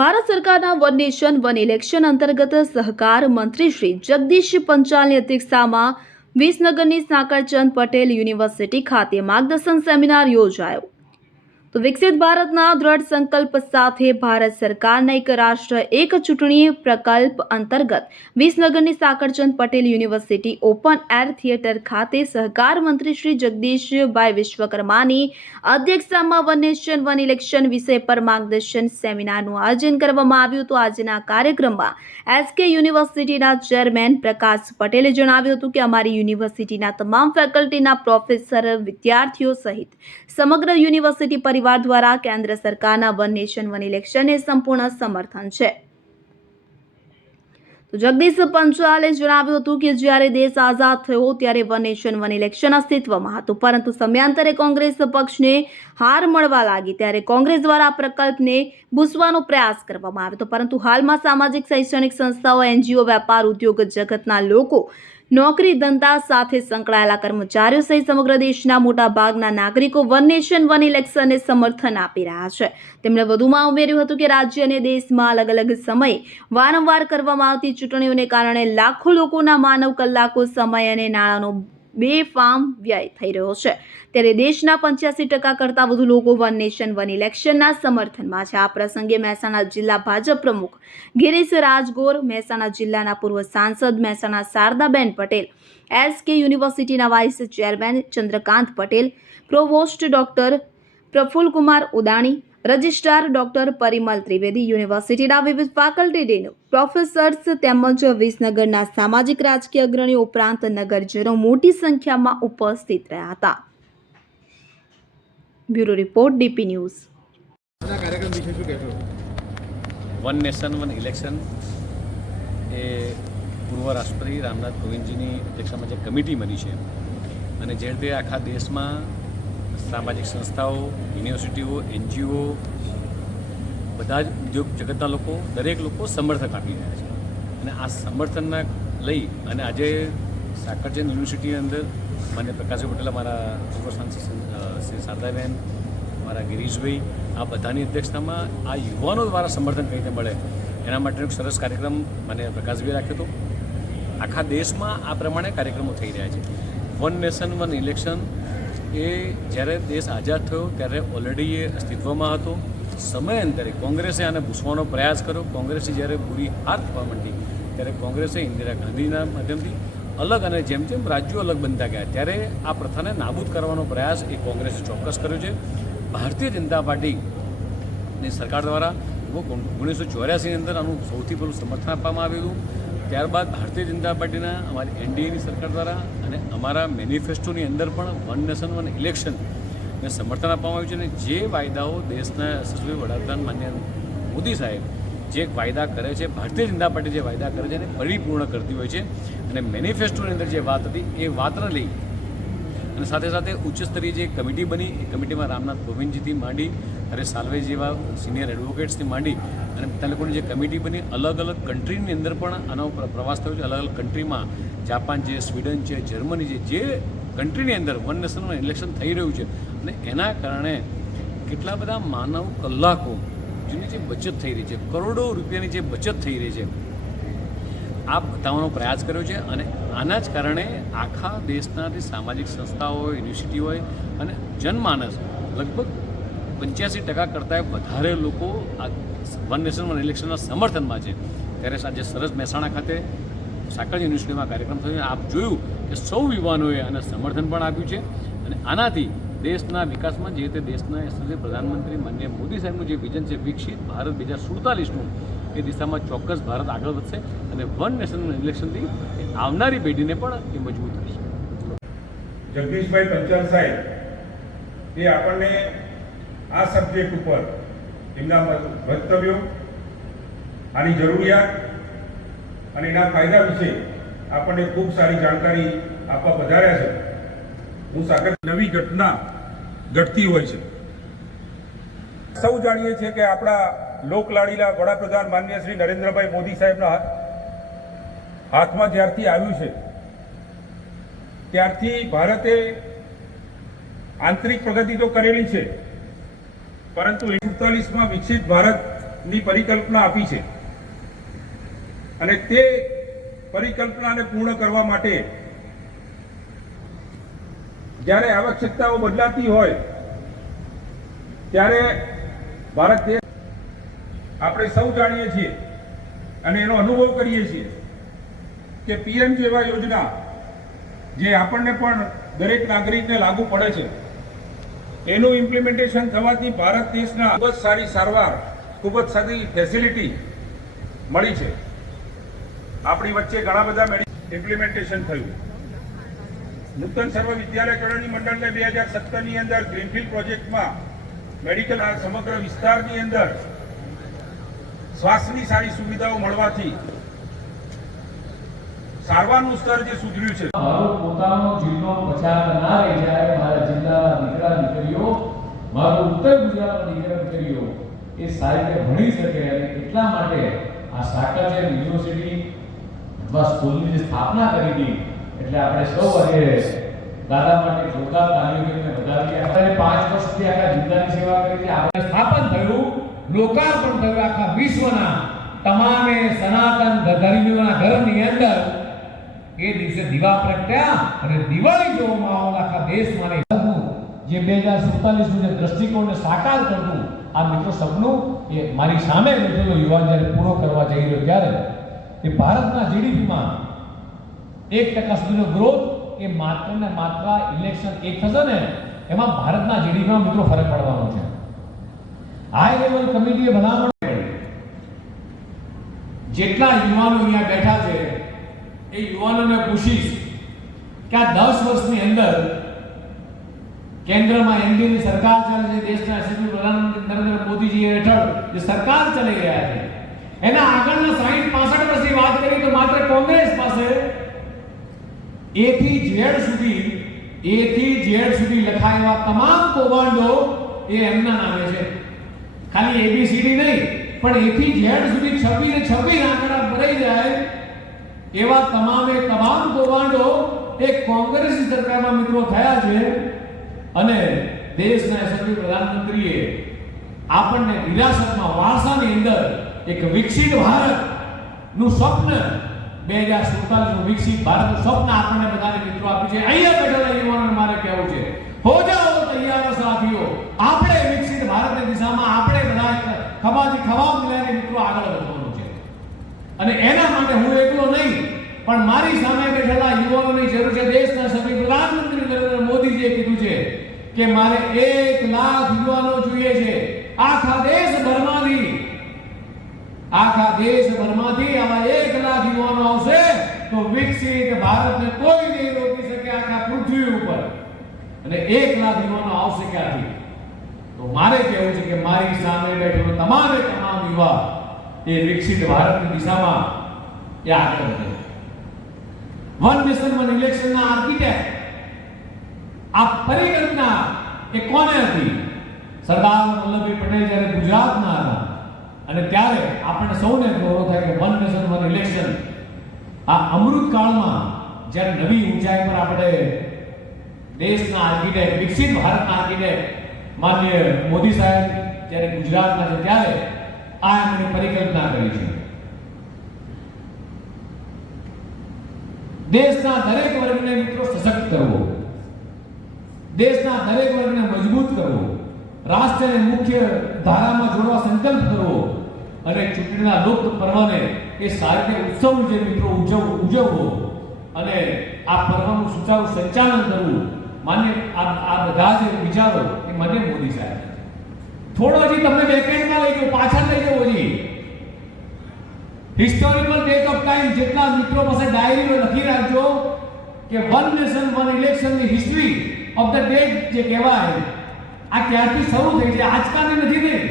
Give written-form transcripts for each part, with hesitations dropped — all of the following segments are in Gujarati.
ભારત સરકારના વન નેશન વન ઇલેક્શન અંતર્ગત સહકાર મંત્રી શ્રી જગદીશ પંચાલની અધ્યક્ષતામાં વિસનગરની સાંકળચંદ પટેલ યુનિવર્સિટી ખાતે માર્ગદર્શન સેમિનાર યોજાયો। તો વિકસિત ભારતના દ્રઢ સંકલ્પ સાથે ભારત સરકારના એક રાષ્ટ્ર એક ચૂંટણી પ્રકલ્પ અંતર્ગત વિસનગરની Sankalchand Patel university open air theatre ખાતે સહકાર મંત્રી શ્રી જગદીશભાઈ વિશ્વકર્માની અધ્યક્ષતામાં વન નેશન વન ઇલેક્શન વિષય પર માર્ગદર્શન સેમિનારનું આયોજન કરવામાં આવ્યું હતું। આજના કાર્યક્રમમાં એસકે યુનિવર્સિટીના ચેરમેન પ્રકાશ પટેલે જણાવ્યું હતું કે અમારી યુનિવર્સિટીના તમામ ફેકલ્ટીના પ્રોફેસર વિદ્યાર્થીઓ સહિત સમગ્ર યુનિવર્સિટી પરિવાર દ્વારા કેન્દ્ર સરકારના વન નેશન વન ઇલેક્શનને સંપૂર્ણ સમર્થન છે। તો જગદીશ પંચાલે જણાવ્યું હતું કે જ્યારે દેશ આઝાદ થયો ત્યારે વન નેશન વન ઇલેક્શન અસ્તિત્વમાં હતું, પરંતુ સમયાંતરે કોંગ્રેસ પક્ષને હાર મળવા લાગી ત્યારે કોંગ્રેસ દ્વારા આ પ્રકલ્પને ભૂંસવાનો પ્રયાસ કરવામાં આવ્યો હતો। પરંતુ હાલમાં સામાજિક શૈક્ષણિક સંસ્થાઓ, એનજીઓ, વેપાર ઉદ્યોગ જગતના લોકો, નોકરી ધંધા સાથે સંકળાયેલા કર્મચારીઓ સહિત સમગ્ર દેશના મોટા ભાગના નાગરિકો વન નેશન વન ઇલેક્શનને સમર્થન આપી રહ્યા છે। તેમણે વધુમાં ઉમેર્યું હતું કે રાજ્ય અને દેશમાં અલગ અલગ સમયે વારંવાર કરવામાં આવતી ચૂંટણીઓને કારણે લાખો લોકોના માનવ કલાકો, સમય અને નાણાંનો બેફામ વ્યય થઈ રહ્યો છે, ત્યારે દેશના 85% કરતાં વધુ લોકો વન નેશન વન ઇલેક્શનના સમર્થનમાં છે। આ પ્રસંગે મહેસાણા જિલ્લા ભાજપ પ્રમુખ ગિરીશ રાજગોર, મહેસાણા જિલ્લાના પૂર્વ સાંસદ મહેસાણા શારદાબેન પટેલ, એસકે યુનિવર્સિટીના vice chairman Chandrakant Patel, provost doctor Prafullkumar Udani, registrar doctor Parimal Trivedi, યુનિવર્સિટીના વિવિધ ફેકલ્ટી ડીન, પ્રોફેસર્સ તેમજ વિસનગરના સામાજિક રાજકીય અગ્રણીઓ ઉપરાંત નગરજનો મોટી સંખ્યામાં ઉપસ્થિત રહ્યા હતા। Bureau report, DP news. One nation one election એ પૂર્વ રાષ્ટ્રપતિ રામનાથ કોવિંદજીની અધ્યક્ષતામાં જે કમિટી બની છે અને જે રીતે આખા દેશમાં સામાજિક સંસ્થાઓ, યુનિવર્સિટીઓ, એનજીઓ, બધા જ ઉદ્યોગ જગતના લોકો, દરેક લોકો સમર્થન આપી રહ્યા છે અને આ સમર્થનના લઈ અને આજે સાંકળચંદ યુનિવર્સિટીની અંદર માન્ય પ્રકાશભાઈ પટેલ, અમારા પૂર્વ સાંસદ શ્રી શારદાબેન, અમારા ગિરીશભાઈ, આ બધાની અધ્યક્ષતામાં આ યુવાનો દ્વારા સમર્થન કઈ રીતે મળે એના માટેનો એક સરસ કાર્યક્રમ મને પ્રકાશભાઈ રાખ્યો હતો। આખા દેશમાં આ પ્રમાણે કાર્યક્રમો થઈ રહ્યા છે। વન નેશન વન ઇલેક્શન એ જ્યારે દેશ આઝાદ થયો ત્યારે ઓલરેડી એ અસ્તિત્વમાં હતો। સમયાંતરે કોંગ્રેસે આને ભૂંસવાનો પ્રયાસ કર્યો। કોંગ્રેસની જ્યારે બુરી હાર થવા માંડી ત્યારે કોંગ્રેસે ઇન્દિરા ગાંધીના માધ્યમથી અલગ અને જેમ જેમ રાજ્યો અલગ બનતા ગયા ત્યારે આ પ્રથાને નાબૂદ કરવાનો પ્રયાસ એ કોંગ્રેસે ચોક્કસ કર્યો છે। ભારતીય જનતા પાર્ટીની સરકાર દ્વારા 1984ની અંદર આનું સૌથી પહેલું સમર્થન આપવામાં આવેલું। ત્યારબાદ ભારતીય જનતા પાર્ટીના અમારી એનડીએની સરકાર દ્વારા અને અમારા મેનિફેસ્ટોની અંદર પણ વન નેશન વન ઇલેક્શનને સમર્થન આપવામાં આવ્યું છે અને જે વાયદાઓ દેશના યશસ્વી વડાપ્રધાન માન્ય મોદી સાહેબ જે વાયદા કરે છે, ભારતીય જનતા પાર્ટી જે વાયદા કરે છે એને પરિપૂર્ણ કરતી હોય છે અને મેનિફેસ્ટોની અંદર જે વાત હતી એ વાતને લઈ અને સાથે સાથે ઉચ્ચ સ્તરીય જે કમિટી બની એ કમિટીમાં રામનાથ કોવિંદજીથી માંડી હરેશ સાલ્વે જેવા સિનિયર એડવોકેટ્સથી માંડી અને તે લોકોની જે કમિટી બની, અલગ અલગ કન્ટ્રીની અંદર પણ આનો પ્રવાસ થયો છે। અલગ અલગ કન્ટ્રીમાં જાપાન છે, સ્વીડન છે, જર્મની છે, જે કન્ટ્રીની અંદર વન નેશન વન ઇલેક્શન થઈ રહ્યું છે અને એના કારણે કેટલા બધા માનવ કલાકો જેની જે બચત થઈ રહી છે, કરોડો રૂપિયાની જે બચત થઈ રહી છે, આ બતાવવાનો પ્રયાસ કર્યો છે અને આના જ કારણે આખા દેશના જે સામાજિક સંસ્થાઓ હોય, યુનિવર્સિટી હોય અને જનમાનસ લગભગ 85% કરતાં વધારે લોકો આ વન નેશન વન ઇલેક્શનના સમર્થનમાં છે। ત્યારે આજે સરસ મહેસાણા ખાતે સાંકળ યુનિવર્સિટીમાં કાર્યક્રમ થયો। આપ જોયું કે સૌ યુવાનોએ આને સમર્થન પણ આપ્યું છે અને આનાથી દેશના વિકાસમાં જે રીતે દેશના યશસ્વી પ્રધાનમંત્રી માનનીય મોદી સાહેબનું જે વિઝન છે વિકસિત ભારત 2047નું, એ દિશામાં ચોક્કસ ભારત આગળ વધશે અને વન નેશન ઇલેક્શનથી આવનારી પેઢીને પણ એ મજબૂત કરશે। જગદીશભાઈ પંચાલ સાહેબ એ આપણને આ સબ્જેક્ટ ઉપર એમના વક્તવ્યો, આની જરૂરિયાત અને એના ફાયદા વિશે આપણને ખૂબ સારી જાણકારી આપવા પધાર્યા છે। હું સાકર નવી ઘટના ઘટતી હોય છે। સૌ જાણીએ છીએ કે આપણા લોકલાડીલા વડાપ્રધાન માનનીય શ્રી નરેન્દ્રભાઈ મોદી સાહેબના હાથમાં જ્યારથી આવ્યું છે ત્યારથી ભારતે આંતરિક પ્રગતિ તો કરેલી છે, પરંતુ 1947માં વિકસિત ભારત ની પરિકલ્પના આપી છે અને તે પરિકલ્પનાને પૂર્ણ કરવા માટે જ્યારે આવશ્યકતાઓ બદલાતી હોય ત્યારે ભારત દેશ આપણે સૌ જાણીએ છીએ અને એનો અનુભવ કરીએ છીએ કે પીએમ જેવા યોજના જે આપણને પણ દરેક નાગરિકને લાગુ પડે છે એનું ઇમ્પ્લિમેન્ટેશન થવાથી ભારત દેશના ખૂબ જ સારી સારવાર, ખૂબ જ સારી ફેસિલિટી મળી છે. આપણી વચ્ચે ઘણા બધા ઇમ્પ્લિમેન્ટેશન થયું. નૂતન સર્વ વિદ્યાલય કેળવણી મંડળને 2017ની અંદર ગ્રીનફિલ્ડ પ્રોજેક્ટમાં મેડિકલ આ સમગ્ર વિસ્તારની અંદર શ્વાસની સારી સુવિધાઓ મળવાથી સારવારનું સ્તર જે સુધર્યું છે. મારો પોતાનો જિલ્લો પછાત ના રહી જાય, મારા જિલ્લાના દીકરા દીકરીઓ, મારો ઉત્તર ગુજરાતના દીકરા દીકરીઓ એ સારી રીતે ભણી શકે અને એટલા માટે આ સાકરચંદ યુનિવર્સિટી અથવા સ્કૂલની જે સ્થાપના કરી હતી એટલે આપણે સૌ આજે દાદા માટે જોરદાર તાલીઓ કરીને વધાવી. આપણે 5 વર્ષ સુધી આખા જિલ્લાની સેવા કરી છે. આપણે સ્થાપન થયું, લોકાર્પણ થયું આખા વિશ્વના તમામે સનાતન ધર્મીઓના ઘરની અંદર એ દિવસે દીવા પ્રગટ્યા અને દિવાળી જેવો માહોલ આખા દેશમાં જે 2047 નું જે દ્રષ્ટિકોણને સાકાર કરતું આ મિત્રો સપનું એ મારી સામે બેઠેલો યુવાન જ્યારે પૂરો કરવા જઈ રહ્યો ત્યારે એ ભારતના જીડીપીમાં 1% સુધીનો ગ્રોથ એ માત્ર ને માત્ર ઇલેક્શન એક થશે ને એમાં ભારતના જીડીપીમાં મિત્રો ફરક પડવાનો છે. હાઈ લેવલ કમિટીએ ભલામણ કરી જેટલા યુવાનો અહીંયા બેઠા છે એ યુવાનોને પૂછીશ કે આ 10 વર્ષની અંદર કેન્દ્રમાં એનડીએની સરકાર ચાલે છે, દેશના યશસ્વી પ્રધાનમંત્રી નરેન્દ્ર મોદીજી હેઠળ જે સરકાર ચલાવી રહ્યા છે એના આગળના 60-65 વર્ષની વાત કરીએ તો માત્ર કોંગ્રેસ પાસે A થી Z સુધી લખાયેલા તમામ કૌભાંડો એ એમના નામે છે. ખાલી ABCD નહીં પણ A થી Z સુધી 26 આંકડા ભરાઈ જાય એવા તમામ કૌભાંડો એક કોંગ્રેસની સરકારમાં મિત્રો થયા છે. અને દેશના યશસ્વી પ્રધાનમંત્રીએ આપણને વિરાસતમાં વારસાની અંદર એક વિકસિત ભારતનું સ્વપ્ન 2047નું વિકસિત ભારતનું સ્વપ્ન આપણને બધાને મિત્રો આપ્યું છે. અહીંયા બેઠેલા યુવાનોને મારે કહેવું છે, હો જાઓ તૈયાર સાથીઓ, આપણે વિકસિત ભારતની દિશામાં આપણે બધા ખભાથી ખભા મિલાવીને મિત્રો આગળ વધવાનું છે. અને એના માટે હું એકલો નહીં પણ મારી સામે બેઠેલા યુવાનોની જરૂર છે. દેશના યશસ્વી પ્રધાનમંત્રી નરેન્દ્ર મોદીજીએ કીધું છે કે મારે 1 લાખ યુવાનો જોઈએ છે આખા દેશભરમાંથી આવા 1 લાખ યુવાનો આવશે તો વિકસિત ભારતને કોઈ નહીં રોકી શકે આખા પૃથ્વી ઉપર. અને 1 લાખ યુવાનો આવશે ક્યાંથી? તો મારે કહેવું છે કે મારી સામે બેઠેલો તમામ યુવા એ વિકસિત ભારતની દિશામાં એ આગળ વધે. વન નેશન વન ઇલેક્શનના આર્કિટેક્ટ આ પરિકલ્પના એ કોને હતી? સરદાર વલ્લભભાઈ પટેલ જ્યારે ગુજરાતના હતા અને ત્યારે આપણને સૌને ગૌરવ થાય કે વન નેશન વન ઇલેક્શન આ અમૃતકાળમાં જ્યારે નવી ઊંચાઈ પર આપણે દેશના આર્કિટેક્ટ, વિકસિત ભારતના આર્કિટેક્ટ માનનીય મોદી સાહેબ જ્યારે ગુજરાતના છે ત્યારે આ એમણે પરિકલ્પના કરી છે. દેશના દરેક વર્ગને મિત્રો સશક્ત કરવો, દેશના દરેક વર્ગને મજબૂત કરવો, રાષ્ટ્રને મુખ્ય ધારામાં જોડવા સંકલ્પ કરવો અને ચૂંટણીના લોક પર્વને એ સારી રીતે ઉત્સવ જે મિત્રો ઉજવવો અને આ પર્વનું સુચારુ સંચાલન કરવું. માન્ય આ બધા જે વિચારો એ મને મોદી સાહેબ થોડો હજી તમને બેકેન્ડમાં લઈ ગયો, પાછળ લઈ જવો હજી હિસ્ટોરિકલ ડેટ ઓફ ટાઈમ જેટલા મિત્રો પાસે ડાયરીઓ લખી રાખજો કે વન નેશન વન ઇલેક્શનની હિસ્ટ્રી ઓફ ધ ડેટ જે કહેવાય આ ક્યારથી શરૂ થઈ છે, આજકાલની નથી થઈ.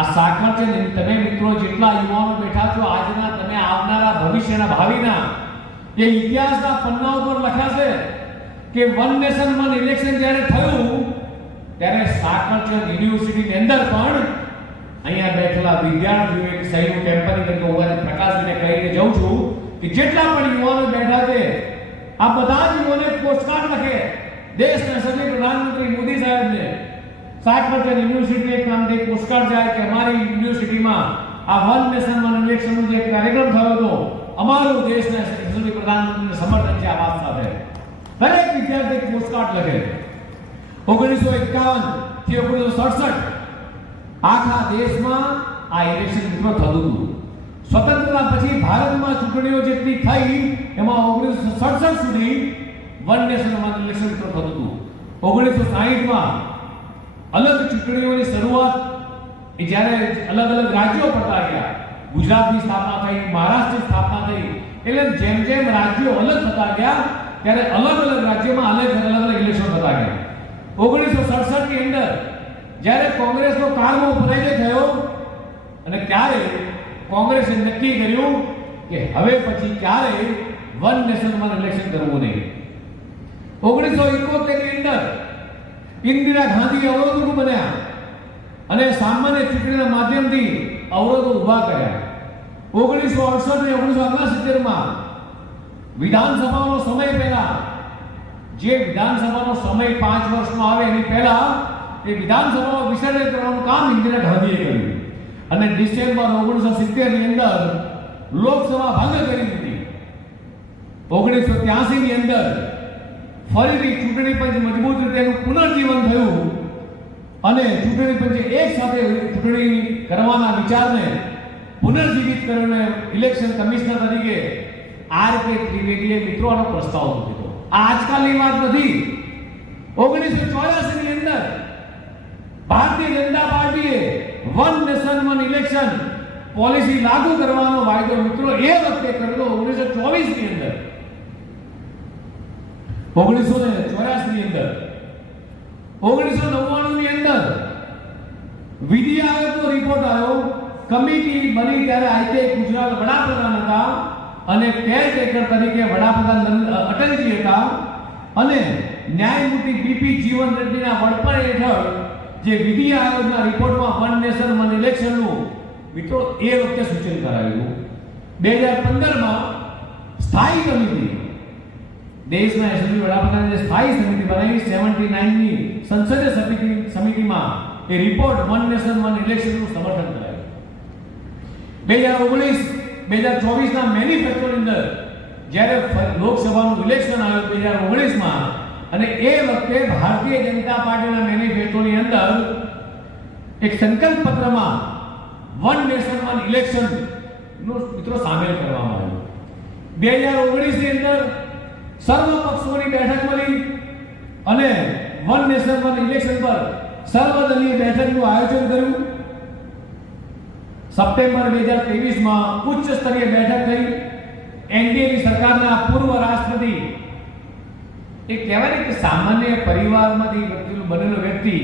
આ સાકર છે ને તમે મિત્રો જેટલા યુવાનો બેઠા છો આજના તમે આવનારા ભવિષ્યના ભાવિના એ ઇતિહાસના પન્ના ઉપર લખાશે કે વન નેશન વન ઇલેક્શન જ્યારે થયું ત્યારે સાકરચંદ યુનિવર્સિટીની અંદર પણ અહીંયા બેઠેલા વિદ્યાર્થીઓ એક સહીનું ટેમ્પરિંગ કરીને હું આજે પ્રકાશને કહીને જાઉં છું કે જેટલા પણ યુવાનો બેઠા છે આ બધા જ યુવાને પોસ્ટકાર્ડ લખે દેશના સભ્ય પ્રધાનમંત્રી મોદી સાહેબને સાયપ્રસ યુનિવર્સિટી એક નામથી પોસ્ટકાર્ડ જાય કે અમારી યુનિવર્સિટીમાં આ વન નેશન વન ઇલેક્શનનો જે કાર્યક્રમ થયો હતો, અમારું દેશના યશસ્વી પ્રધાનમંત્રીને સમર્થન છે આ વાત સાથે. દરેક વિદ્યાર્થી એક પોસ્ટકાર્ડ લખે. 1951 થી 1967 આખા દેશમાં આ ઇલેક્શન મિત્રો થતું હતું. સ્વતંત્રતા પછી ભારતમાં ચૂંટણીઓ જેટલી થઈ એમાં 1967 સુધી વન નેશન વન ઇલેક્શન મિત્રો થતું હતું. 1960માં અલગ ચૂંટણીઓની શરૂઆત એ જ્યારે અલગ અલગ રાજ્યો પડતા ગયા, ગુજરાતની સ્થાપના થઈ, મહારાષ્ટ્રની સ્થાપના થઈ, એટલે જેમ જેમ રાજ્યો અલગ થતા ગયા ત્યારે અલગ અલગ રાજ્યોમાં અલગ અલગ ઇલેક્શન થતા ગયા. 1967 ની અંદર જ્યારે કોંગ્રેસનો કારમો પરાજય થયો અને ત્યારે કોંગ્રેસે નક્કી કર્યું કે હવે પછી ક્યારે વન નેશન વન ઇલેક્શન કરવું નહીં. 1971 ની અંદર ઇન્દિરા ગાંધી અવરોધો બન્યા અને સામાન્ય ચૂંટણીના માધ્યમથી અવરોધો ઊભા કર્યા. 1968 અને 1969 માં વિધાનસભાનો સમય પહેલા, જે વિધાનસભાનો સમય 5 વર્ષનો આવે એની પહેલા એ વિધાનસભામાં વિસર્જન કરવાનું કામ ઇન્દિરા ગાંધીએ કર્યું અને ડિસેમ્બર 1970 ની અંદર લોકસભા ભંગ કરી દીધી. 1983 ની અંદર ફરીથી ચૂંટણી પંચ મજબૂત રીતે એનું પુનર્જીવન થયું અને ચૂંટણી પંચે એક સાથે ચૂંટણી કરવાના વિચારને પુનર્જીવિત કરીને ઇલેક્શન કમિશનર તરીકે આર.કે. ત્રિવેદીએ મિત્રો આનો પ્રસ્તાવ મૂક્યો. આ આજકાલની વાત નથી. 1984 ની અંદર ભારતીય જનતા પાર્ટીએ one nation one election policy લાગુ કરવાનો વાયદો મિત્રો એ વખતે કરેલો 1924 ની અંદર. 1984 ની અંદર 1999 ની અંદર વિધિ આયોગનો રિપોર્ટ આવ્યો. કમિટી બની ત્યારે આઈ.કે. ગુજરાત વડાપ્રધાન હતા અને કેરટેકર તરીકે વડાપ્રધાન અટલજી હતા અને ન્યાયમૂર્તિ બીપી જીવન રેડ્ડીના વડપણ હેઠળ જે વિધિ આયોગના રિપોર્ટમાં વન નેશન વન ઇલેક્શનનું મિત્રો એ વખતે સૂચન કરાયું. 2015 માં સ્થાયી કમિટી, દેશના યશસ્વી વડાપ્રધાને જે સ્થાયી સમિતિ બનાવી 79 ની સંસદીય સમિતિમાં એ રિપોર્ટ વન નેશન વન ઇલેક્શનનું સમર્થન કરાયું. 2019-2024 ના મેનિફેસ્ટોની અંદર જ્યારે લોકસભાનું ઇલેક્શન આવ્યું 2019 માં અને એ વખતે ભારતીય જનતા પાર્ટીના મેનિફેસ્ટોની અંદર એક સંકલ્પ પત્રમાં વન નેશન વન ઇલેક્શન નું મિત્રો સામેલ કરવામાં આવ્યું. 2019 ની અંદર સર્વ પક્ષોની બેઠક મળી અને વન નેશન વન ઇલેક્શન પર સર્વદલીય બેઠકનું આયોજન કર્યું. સપ્ટેમ્બર 2023 માં ઉચ્ચ સ્તરીય બેઠક થઈ. એનડીએની સરકારના પૂર્વ રાષ્ટ્રપતિ, એ કહેવાય કે સામાન્ય પરિવારમાંથી બનેલો વ્યક્તિ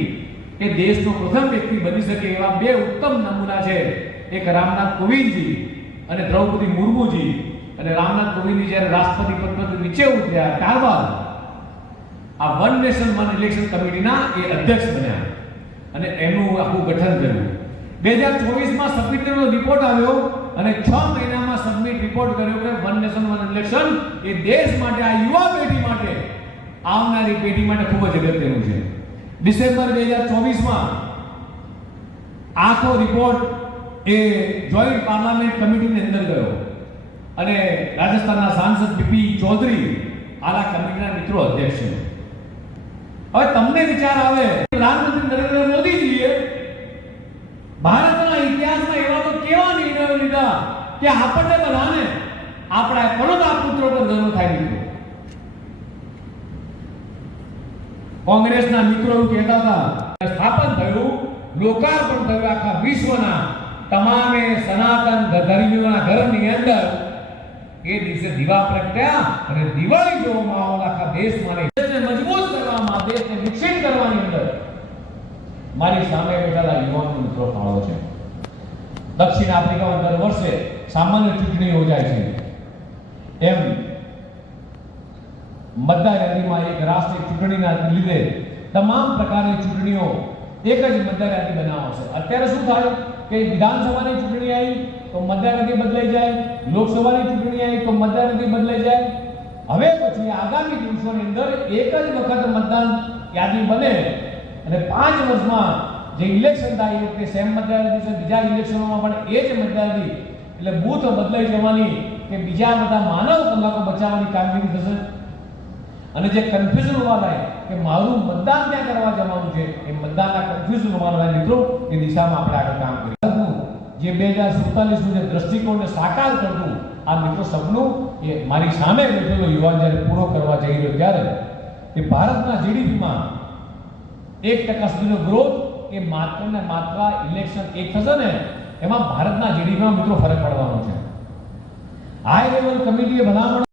એ દેશનો પ્રથમ વ્યક્તિ બની શકે એવા બે ઉત્તમ નમૂના છે. એક રામનાથ કોવિંદજી અને દ્રૌપદી મુર્મુજી. અને રામનાથ કોવિંદજી જ્યારે રાષ્ટ્રપતિ પદ પર નીચે ઉતર્યા ત્યારબાદ આ વન નેશન વન ઇલેક્શન કમિટીના એ અધ્યક્ષ બન્યા અને એનું આખું ગઠન કર્યું. 2024 માં સબમિટનો રિપોર્ટ આવ્યો અને 6 મહિનામાં સબમિટ રિપોર્ટ કર્યો કે વન નેશન વન ઇલેક્શન એ દેશ માટે, આ યુવા પેઢી માટે, આવનારી પેઢી માટે ખૂબ જ અગત્યનું છે. ડિસેમ્બર 2024 માં આખો રિપોર્ટ એ જોઈન્ટ પાર્લામેન્ટ કમિટીની અંદર ગયો અને રાજસ્થાનના સાંસદ બીપી ચૌધરી આ કમિટીના મિત્રો અધ્યક્ષ છે. હવે તમને વિચાર આવે, પ્રધાનમંત્રી નરેન્દ્ર મોદીજીએ ભારતના ઇતિહાસમાં એવા તો કેવા નિર્ણયો લીધા કે આપણને બધાને આપણા પડોશા પુત્રો પર ગર્વ થાય મિત્રો. કોંગ્રેસના મિત્રો એવું કહેતા હતા, સ્થાપન થયું, લોકાર્પણ થયું આખા વિશ્વના તમામે સનાતન ધર્મીઓના ઘરની અંદર એ દિવસે દીવા પ્રગટ્યા અને દિવાળી જેવો માહોલ આખા દેશમાં દેશને મજબૂત કરવામાં, દેશને વિકસિત કરવાની અંદર મારી સામે બેઠેલા યુવાનો મિત્રો ફાળો છે. દક્ષિણ આફ્રિકામાં દર વર્ષે સામાન્ય ચૂંટણી યોજાય છે. એમ મતદાર યાદીમાં એક રાષ્ટ્રીય ચૂંટણીના લીધે તમામ પ્રકારની ચૂંટણીઓ એક જ મતદાર યાદી બનાવશે. અત્યારે શું થાય કે વિધાનસભાની ચૂંટણી આવી તો મતદાર યાદી બદલાઈ જાય, લોકસભાની ચૂંટણી આવી તો મતદાર યાદી બદલાઈ જાય. હવે પછી આગામી દિવસોની અંદર એક જ વખત મતદાન યાદી બને અને 5 વર્ષમાં જે ઇલેક્શન થાય એ વખતે સેમ મતદાર દિવસે બીજા ઇલેક્શનોમાં પણ એ જ મતદારની એટલે બૂથ બદલાઈ જવાની કે બીજા બધા માનવ કલાકો બચાવવાની કામગીરી થશે. અને જે કન્ફ્યુઝન ઉભા થાય કે મારું મતદાન ક્યાં કરવા જવાનું છે એ મતદાનના કન્ફ્યુઝન ઉભા થાય મિત્રો એ દિશામાં આપણે આગળ કામ કરીશું. જે 2047નું જે દ્રષ્ટિકોણને સાકાર કરતું આ મિત્રો સપનું એ મારી સામે બેઠેલો યુવાન જ્યારે પૂરો કરવા જઈ રહ્યો ત્યારે એ ભારતના જીડીપીમાં 1% સુધીનો ગ્રોથ એ માત્ર ને માત્ર ઇલેક્શન એક થશે ને એમાં ભારતના જીડીપીમાં મિત્રો ફરક પડવાનો છે. હાઈ લેવલ કમિટીએ ભલામણ